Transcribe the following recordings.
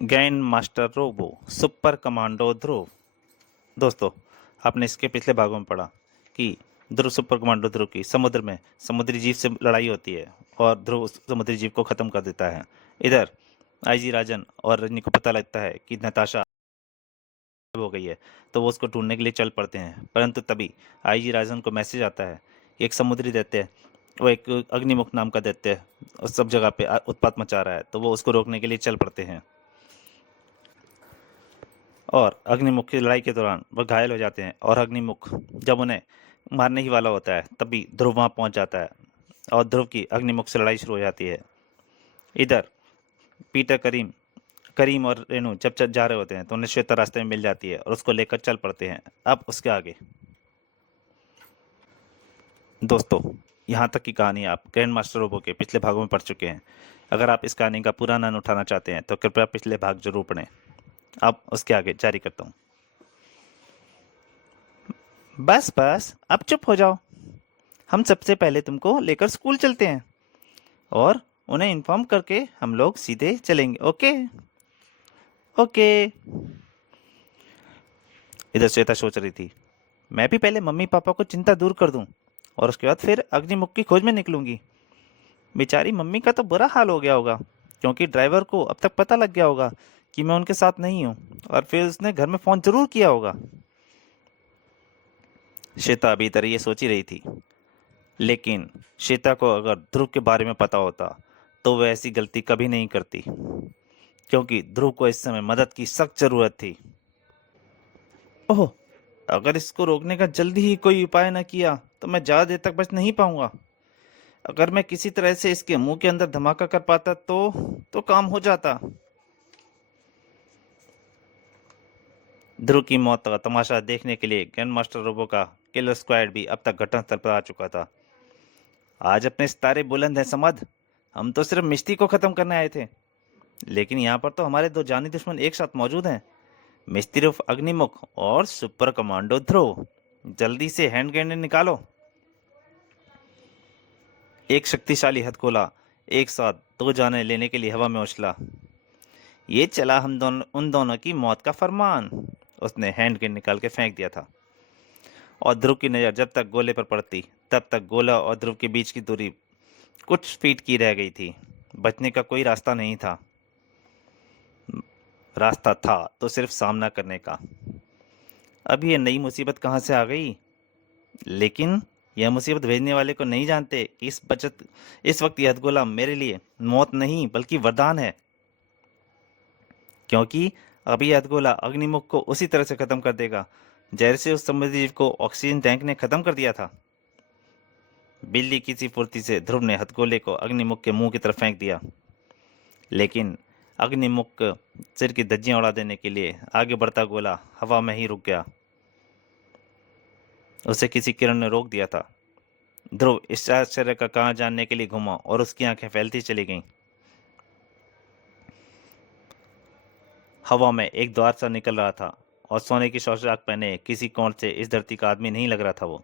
Grand master robo super commando Dhruv. दोस्तों, आपने इसके पिछले भागों में पढ़ा कि ध्रुव सुपर कमांडो ध्रुव की समुद्र में समुद्री जीव से लड़ाई होती है और ध्रुव उस समुद्री जीव को खत्म कर देता है। इधर आईजी राजन और रजनी को पता लगता है कि नताशा गायब हो गई है, तो वो उसको ढूंढने के लिए चल पड़ते हैं। परंतु तभी आईजी राजन को मैसेज आता है कि एक समुद्री दैत्य, वो एक अग्निमुख नाम का दैत्य उस सब जगह पे उत्पात मचा रहा है, तो वो उसको रोकने के लिए चल पड़ते हैं। और अग्निमुख की लड़ाई के दौरान वह घायल हो जाते हैं और अग्निमुख जब उन्हें मारने ही वाला होता है तभी ध्रुव वहां पहुंच जाता है और ध्रुव की अग्निमुख से लड़ाई शुरू हो जाती है। इधर पीटर करीम करीम और रेनू जब जा रहे होते हैं तो उन्हें श्वेता रास्ते में मिल जाती है और उसको लेकर चल पड़ते हैं। अब उसके आगे दोस्तों, यहाँ तक की कहानी आप ग्रैंड मास्टर रोबो के पिछले भागों में पढ़ चुके हैं। अगर आप इस कहानी का पूरा आनंद उठाना चाहते हैं तो कृपया पिछले भाग जरूर पढ़ें। अब उसके आगे जारी करता हूँ। बस बस अब चुप हो जाओ। हम सबसे पहले तुमको लेकर स्कूल चलते हैं और उन्हें इन्फॉर्म करके हम लोग सीधे चलेंगे। Okay okay. इधर श्वेता सोच रही थी, मैं भी पहले मम्मी पापा को चिंता दूर कर दूं और उसके बाद फिर अग्निमुख की खोज में निकलूंगी। बेचारी मम्मी का तो बुरा हाल हो गया होगा क्योंकि ड्राइवर को अब तक पता लग गया होगा कि मैं उनके साथ नहीं हूँ और फिर उसने घर में फोन जरूर किया होगा। श्वेता अभी तरह ये सोच ही रही थी, लेकिन श्वेता को अगर ध्रुव के बारे में पता होता तो वह ऐसी गलती कभी नहीं करती, क्योंकि ध्रुव को इस समय मदद की सख्त जरूरत थी। ओह, अगर इसको रोकने का जल्दी ही कोई उपाय न किया तो मैं ज्यादा देर तक बच नहीं पाऊंगा। अगर मैं किसी तरह से इसके मुंह के अंदर धमाका कर पाता तो काम हो जाता। ध्रुव की मौत का तमाशा देखने के लिए ग्रैंड मास्टर रोबो का किलर स्क्वाड भी अब तक घटनास्थल पर आ चुका था। आज अपने सितारे बुलंद हैं समद। हम तो सिर्फ मिश्ती को खत्म करने आए थे, लेकिन यहाँ पर तो हमारे दो जानी दुश्मन एक साथ मौजूद हैं, मिस्त्री उर्फ अग्निमुख और सुपर कमांडो ध्रुव। जल्दी से हैंड ग्रेनेड निकालो। एक शक्तिशाली हथगोला एक साथ दो जाने लेने के लिए हवा में उछला। ये चला हम दोनों उन दोनों की मौत का फरमान। उसने हैंड ग्रेनेड निकाल के फेंक दिया था और ध्रुव की नजर जब तक गोले पर पड़ती तब तक गोला और ध्रुव के बीच की दूरी कुछ फीट की रह गई थी। बचने का कोई रास्ता नहीं था। रास्ता था तो सिर्फ सामना करने का। अब ये नई मुसीबत कहाँ से आ गई? लेकिन यह मुसीबत भेजने वाले को नहीं जानते कि इस वक्त यह हथगोला मेरे लिए मौत नहीं बल्कि वरदान है, क्योंकि अभी यह हथगोला अग्निमुख को उसी तरह से खत्म कर देगा जैसे उस समुद्री जीव को ऑक्सीजन टैंक ने खत्म कर दिया था। बिल्ली की सी फुर्ती से ध्रुव ने हथगोले को अग्निमुख के मुंह की तरफ फेंक दिया, लेकिन अग्निमुख सिर की धज्जियां उड़ा देने के लिए आगे बढ़ता गोला हवा में ही रुक गया। उसे किसी किरण ने रोक दिया था। ध्रुव इस आश्चर्य का कारण जानने के लिए घूमा और उसकी आंखें फैलती चली गईं। हवा में एक द्वार सा निकल रहा था और सोने की शौशाक पहने किसी कोण से इस धरती का आदमी नहीं लग रहा था वो।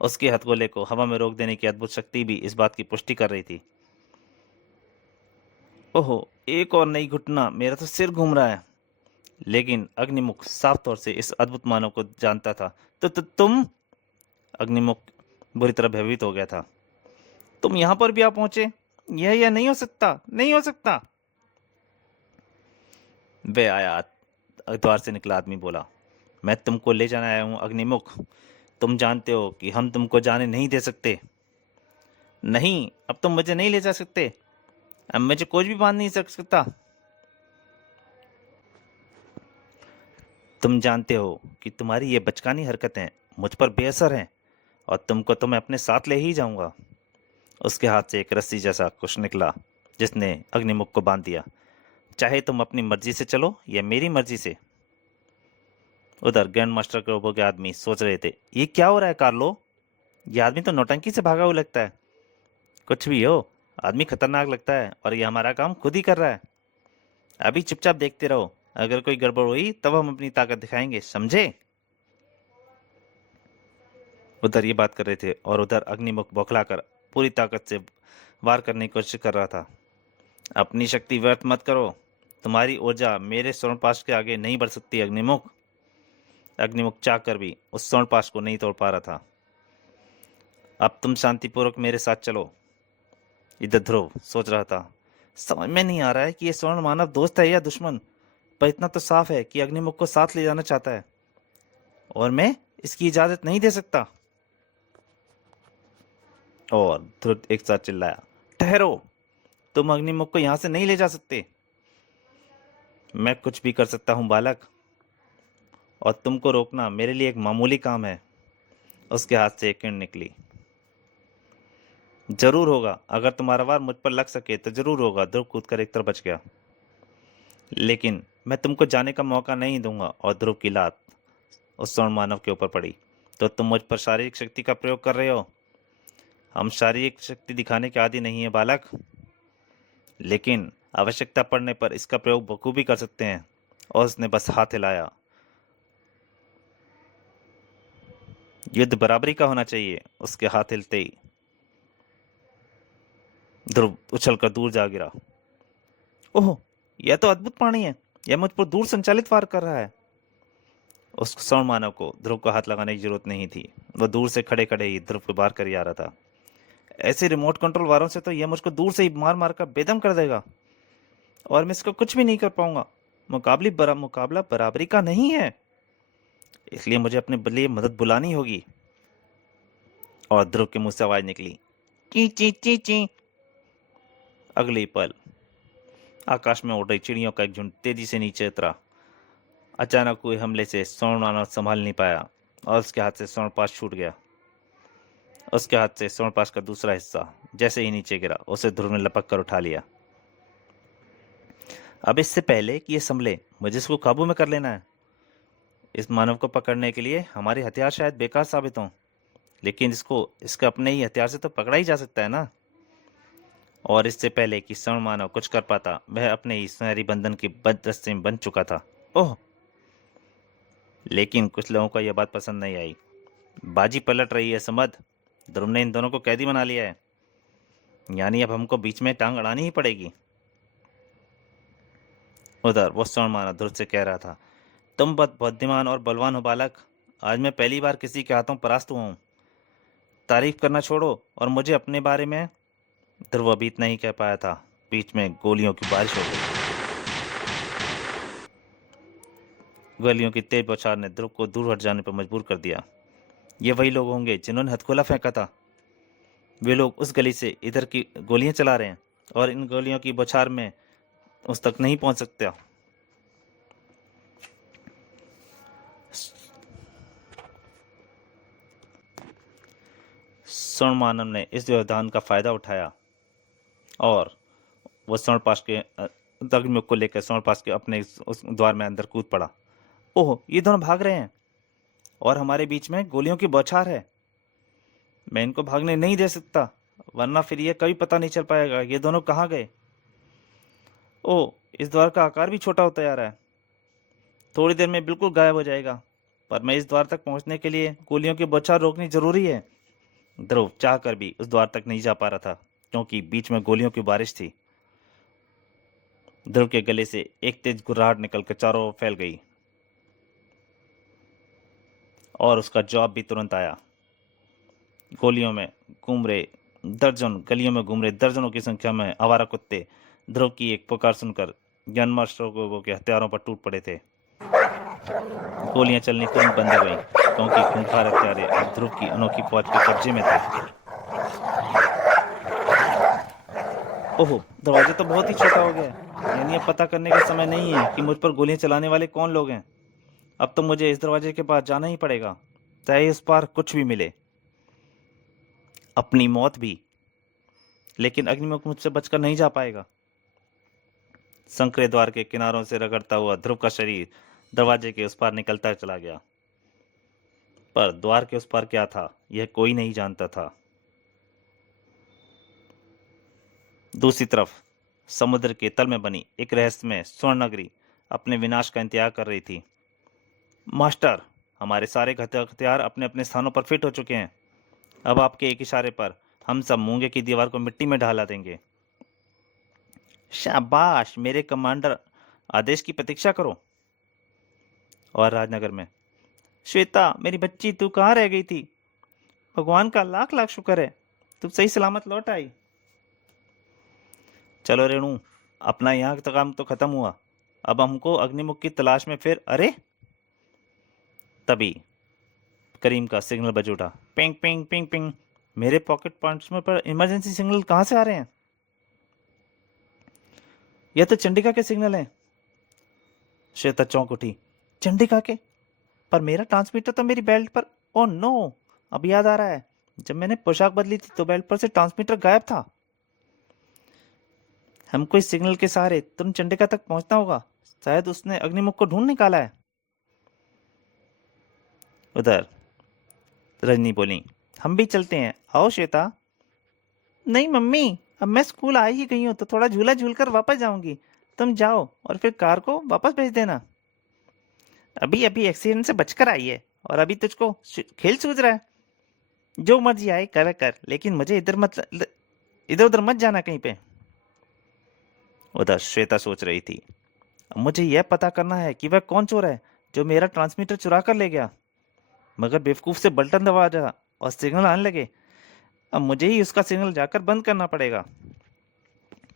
उसके हथगोले को हवा में रोक देने की अद्भुत शक्ति भी इस बात की पुष्टि कर रही थी। ओहो, एक और नई घटना, मेरा तो सिर घूम रहा है। लेकिन अग्निमुख साफ तौर से इस अद्भुत मानव को जानता था। तो तुम? अग्निमुख बुरी तरह भयभीत हो गया था। तुम यहाँ पर भी आ पहुंचे? यह नहीं हो सकता, नहीं हो सकता। वे आया द्वार से निकला आदमी बोला, मैं तुमको ले जाने आया हूं अग्निमुख। तुम जानते हो कि हम तुमको जाने नहीं दे सकते। नहीं, अब तुम मुझे नहीं ले जा सकते। अब मुझे कुछ भी बांध नहीं सकता। तुम जानते हो कि तुम्हारी ये बचकानी हरकतें मुझ पर बेअसर हैं और तुमको तो मैं अपने साथ ले ही जाऊंगा। उसके हाथ से एक रस्सी जैसा कुछ निकला जिसने अग्निमुख को बांध दिया। चाहे तुम अपनी मर्जी से चलो या मेरी मर्जी से। उधर ग्रैंड मास्टर ग्रोबो के आदमी सोच रहे थे, ये क्या हो रहा है कार्लो? ये आदमी तो नौटंकी से भागा हुआ लगता है। कुछ भी हो, आदमी खतरनाक लगता है और ये हमारा काम खुद ही कर रहा है। अभी चुपचाप देखते रहो, अगर कोई गड़बड़ हुई तब हम अपनी ताकत दिखाएंगे, समझे? उधर ये बात कर रहे थे और उधर अग्निमुख बौखलाकर पूरी ताकत से वार करने की कोशिश कर रहा था। अपनी शक्ति व्यर्थ मत करो। तुम्हारी ऊर्जा मेरे स्वर्णपाश के आगे नहीं बढ़ सकती अग्निमुख। अग्निमुख चाह कर भी उस स्वर्णपाश को नहीं तोड़ पा रहा था। अब तुम शांतिपूर्वक मेरे साथ चलो, इधर ध्रुव सोच रहा था। समझ में नहीं आ रहा है कि ये स्वर्ण मानव दोस्त है या दुश्मन, पर इतना तो साफ है कि अग्निमुख को साथ ले जाना चाहता है और मैं इसकी इजाजत नहीं दे सकता। और ध्रुव एक साथ चिल्लाया, ठहरो, तुम अग्निमुख को यहां से नहीं ले जा सकते। मैं कुछ भी कर सकता हूं बालक, और तुमको रोकना मेरे लिए एक मामूली काम है। उसके हाथ से एक किरण निकली। जरूर होगा, अगर तुम्हारा वार मुझ पर लग सके तो जरूर होगा। ध्रुव कूदकर एक तरफ बच गया। लेकिन मैं तुमको जाने का मौका नहीं दूंगा। और ध्रुव की लात उस स्वर्ण मानव के ऊपर पड़ी। तो तुम मुझ पर शारीरिक शक्ति का प्रयोग कर रहे हो। हम शारीरिक शक्ति दिखाने के आदी नहीं है बालक, लेकिन आवश्यकता पड़ने पर इसका प्रयोग बखूबी कर सकते हैं। और उसने बस हाथ हिलाया। युद्ध बराबरी का होना चाहिए। उसके हाथ हिलते ही ध्रुव उछलकर दूर जा गिरा। ओह, यह तो अद्भुत प्राणी है। यह मुझ पर दूर संचालित वार कर रहा है। उस स्वर्ण मानव को ध्रुव को हाथ लगाने की जरूरत नहीं थी। वह दूर से खड़े खड़े ही ध्रुव को वार कर ही आ रहा था। ऐसे रिमोट कंट्रोल वारों से तो यह मुझको दूर से ही मार मार कर बेदम कर देगा और मैं इसको कुछ भी नहीं कर पाऊंगा। मुकाबला बराबरी का नहीं है, इसलिए मुझे अपने लिए मदद बुलानी होगी। और ध्रुव के मुंह से आवाज निकली, ची ची ची ची। अगले ही पल आकाश में उड़ रही चिड़ियों का एक झुंड तेजी से नीचे उतरा। अचानक हुए हमले से स्वर्ण मानव संभाल नहीं पाया और उसके हाथ से स्वर्ण पाश छूट गया। उसके हाथ से स्वर्ण पाश का दूसरा हिस्सा जैसे ही नीचे गिरा, उसे ध्रुव ने लपक कर उठा लिया। अब इससे पहले कि ये संभले, मुझे इसको काबू में कर लेना है। इस मानव को पकड़ने के लिए हमारे हथियार शायद बेकार साबित हों, लेकिन इसको इसके अपने ही हथियार से तो पकड़ा ही जा सकता है ना। और इससे पहले कि स्वर्ण मानव कुछ कर पाता, वह अपने ही सुनहरी बंधन की बद्ध रस्सी में बंध चुका था। ओह! लेकिन कुछ लोगों को यह बात पसंद नहीं आई। बाजी पलट रही है समझ। ध्रुव ने इन दोनों को कैदी बना लिया है, यानी अब हमको बीच में टांग अड़ानी ही पड़ेगी। उधर वो स्वर्ण मानव ध्रुव से कह रहा था, तुम बहुत बुद्धिमान और बलवान हो बालक। आज मैं पहली बार किसी के हाथों परास्त हुआ हूँ। तारीफ करना छोड़ो और मुझे अपने बारे में। ध्रुव अभी इतना ही कह पाया था, बीच में गोलियों की बारिश हो गई। गोलियों की तेज बौछार ने ध्रुव को दूर हट जाने पर मजबूर कर दिया। ये वही लोग होंगे जिन्होंने हथगोला फेंका था। वे लोग उस गली से इधर की गोलियां चला रहे हैं और इन गोलियों की बौछार में उस तक नहीं पहुंच सकता। स्वर्ण मानव ने इस व्यवधान का फायदा उठाया और वह स्वर्णपाश के अग्निमुख को लेकर स्वर्णपाश के अपने उस द्वार में अंदर कूद पड़ा। ओह, ये दोनों भाग रहे हैं और हमारे बीच में गोलियों की बौछार है। मैं इनको भागने नहीं दे सकता, वरना फिर ये कभी पता नहीं चल पाएगा ये दोनों कहाँ गए। ओह, इस द्वार का आकार भी छोटा होता जा रहा है। थोड़ी देर में बिल्कुल गायब हो जाएगा, पर मैं इस द्वार तक पहुंचने के लिए गोलियों की बौछार रोकनी जरूरी है। ध्रुव चाह कर भी उस द्वार तक नहीं जा पा रहा था, क्योंकि बीच में गोलियों की बारिश थी। ध्रुव के गले से एक तेज गुर्राहट निकलकर चारों ओर फैल गई और उसका जवाब भी तुरंत आया। गलियों में घूम रहे दर्जनों की संख्या में आवारा कुत्ते ध्रुव की एक पुकार सुनकर जन्माष्टकों के हथियारों पर टूट पड़े थे। गोलियां चलनी तुरंत बंद हो गईं, क्योंकि खूंखार हत्यारे अब ध्रुव की अनोखी फौज के कब्जे में थे। ओह, दरवाजा तो बहुत ही छोटा हो गया है। यानी अब पता करने का समय नहीं है कि मुझ पर गोलियां चलाने वाले कौन लोग हैं। अब तो मुझे इस दरवाजे के पास जाना ही पड़ेगा, चाहे इस पार कुछ भी मिले, अपनी मौत भी। लेकिन अग्निमुख मुझसे बचकर नहीं जा पाएगा। संकरे द्वार के किनारों से रगड़ता हुआ ध्रुव का शरीर दरवाजे के उस पार निकलता चला गया, पर द्वार के उस पार क्या था यह कोई नहीं जानता था। दूसरी तरफ समुद्र के तल में बनी एक रहस्यमय स्वर्ण नगरी अपने विनाश का इंतजार कर रही थी। मास्टर, हमारे सारे हथियार अपने अपने स्थानों पर फिट हो चुके हैं। अब आपके एक इशारे पर हम सब मूंगे की दीवार को मिट्टी में ढाला देंगे। शाबाश मेरे कमांडर आदेश की प्रतीक्षा करो। और राजनगर में, श्वेता मेरी बच्ची, तू कहाँ रह गई थी? भगवान का लाख लाख शुक्र है तू सही सलामत लौट आई। चलो रेणु, अपना यहाँ का काम तो खत्म हुआ, अब हमको अग्निमुख की तलाश में फिर। अरे तभी करीम का सिग्नल बज उठा, पिंग पिंग पिंग पिंग। मेरे पॉकेट पॉइंट्स में पर इमरजेंसी सिग्नल कहाँ से आ रहे हैं? यह तो चंडिका के सिग्नल हैं। श्वेता चौंक उठी, चंडिका के? पर मेरा ट्रांसमीटर तो मेरी बेल्ट पर। ओ नो, अब याद आ रहा है, जब मैंने पोशाक बदली थी तो बेल्ट पर से ट्रांसमीटर गायब था। हमको इस सिग्नल के सहारे तुरंत चंडिका तक पहुंचना होगा, शायद उसने अग्निमुख को ढूंढ निकाला है। उधर रजनी बोली, हम भी चलते हैं, आओ श्वेता। नहीं मम्मी, अब मैं स्कूल आ ही गई हूँ तो थोड़ा झूला झूल कर वापस जाऊंगी। तुम जाओ और फिर कार को वापस भेज देना। अभी अभी एक्सीडेंट से बचकर आई है और अभी तुझको खेल सूझ रहा है। जो मर्जी आए कर कर, लेकिन मुझे इधर उधर मत जाना कहीं पे। उधर श्वेता सोच रही थी, अब मुझे यह पता करना है कि वह कौन चोर है जो मेरा ट्रांसमीटर चुरा कर ले गया। मगर बेवकूफ से बटन दबा जा और सिग्नल आने लगे, अब मुझे ही उसका सिग्नल जाकर बंद करना पड़ेगा।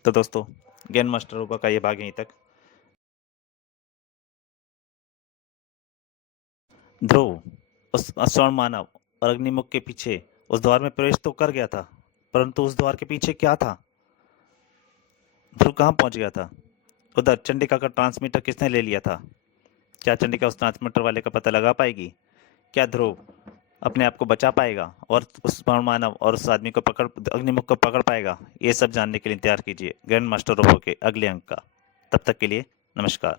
तो दोस्तों, गेम मास्टर रोबा का ये भाग यहीं तक। ध्रुव उस स्वर्ण मानव और अग्निमुख के पीछे उस द्वार में प्रवेश तो कर गया था, परंतु उस द्वार के पीछे क्या था? ध्रुव कहाँ पहुंच गया था? उधर चंडिका का ट्रांसमीटर किसने ले लिया था? क्या चंडिका उस ट्रांसमीटर वाले का पता लगा पाएगी? क्या ध्रुव अपने आप को बचा पाएगा और उस स्वर्ण मानव और उस आदमी को पकड़, अग्निमुख को पकड़ पाएगा? ये सब जानने के लिए इंतजार कीजिए ग्रैंड मास्टर रोबो के अगले अंक का। तब तक के लिए नमस्कार।